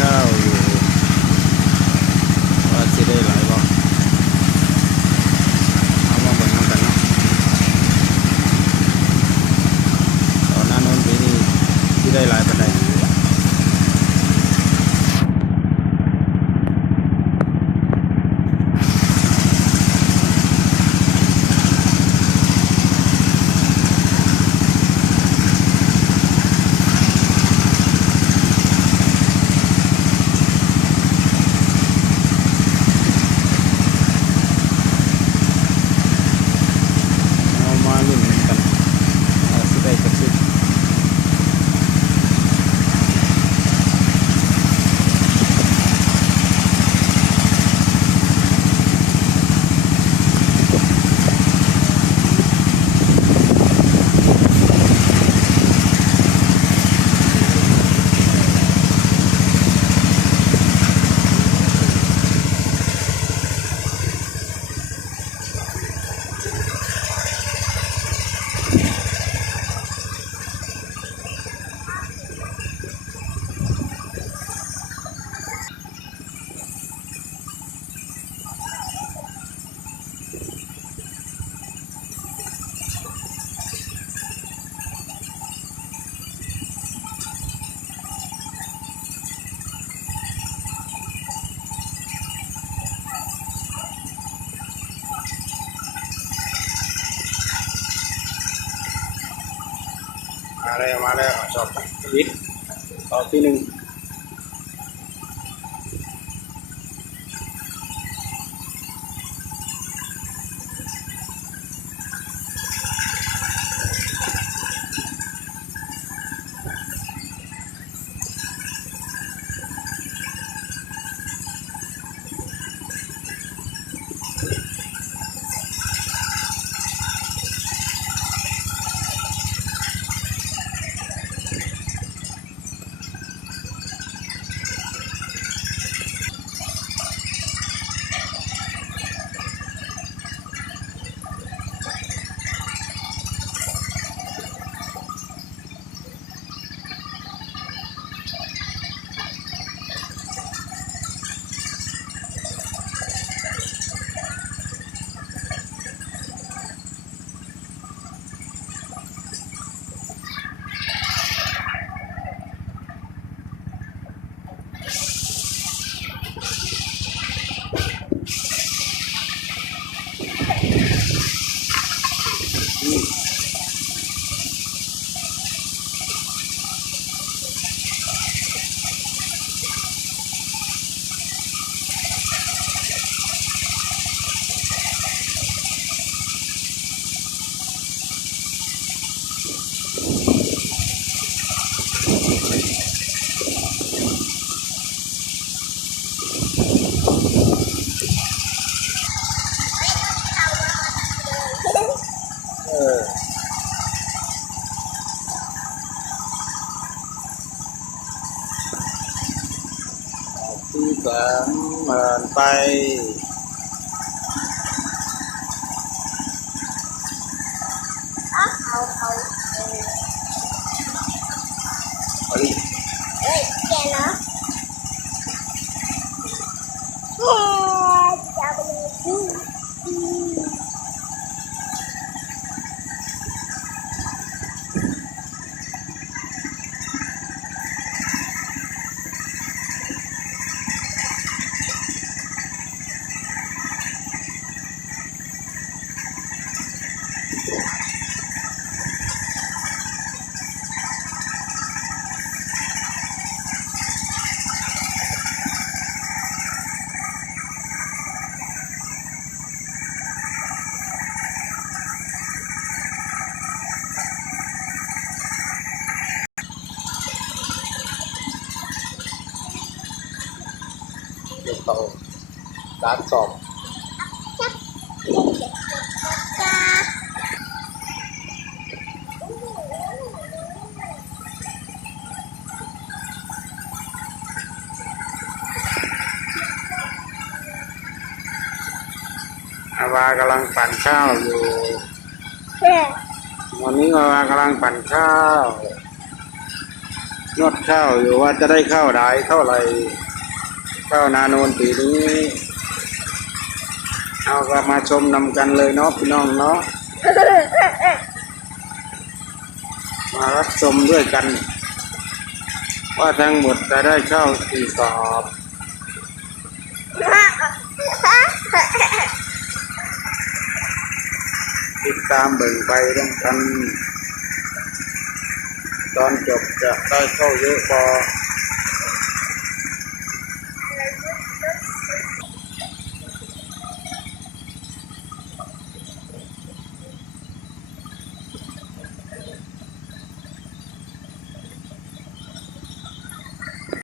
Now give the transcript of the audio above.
ข้าวอยู่ว่าจะได้หลายบ่เอามาเบิ่งน้ำกันเนาะตอนหน้าโน้นปีนี้ที่ได้หลายปานใดมาลุ้นกันสิได้จักสิมาแล้วชอบวิทย์ต่อที่หนึ่งที่สามผ่านไปเอาดิเอ้ยแกเนาะจะไปเลยเดี๋ยวเขาร้านสอบอาวากำลังปั่นข้าวอยู่วันนี้อาวากำลังปั่นข้าว นวดข้าวอยู่ว่าจะได้ข้าวได้เท่าไหร่ข้าวนาโนนปีนี้เอาก็มาชมนำกันเลยเนาะพี่น้องเนาะมารับชมด้วยกันว่าทั้งหมดจะได้ข้าวกี่สอบติดตามเบิ่งไปด้วยกันตอนจบจะได้เข้าเยอะพอ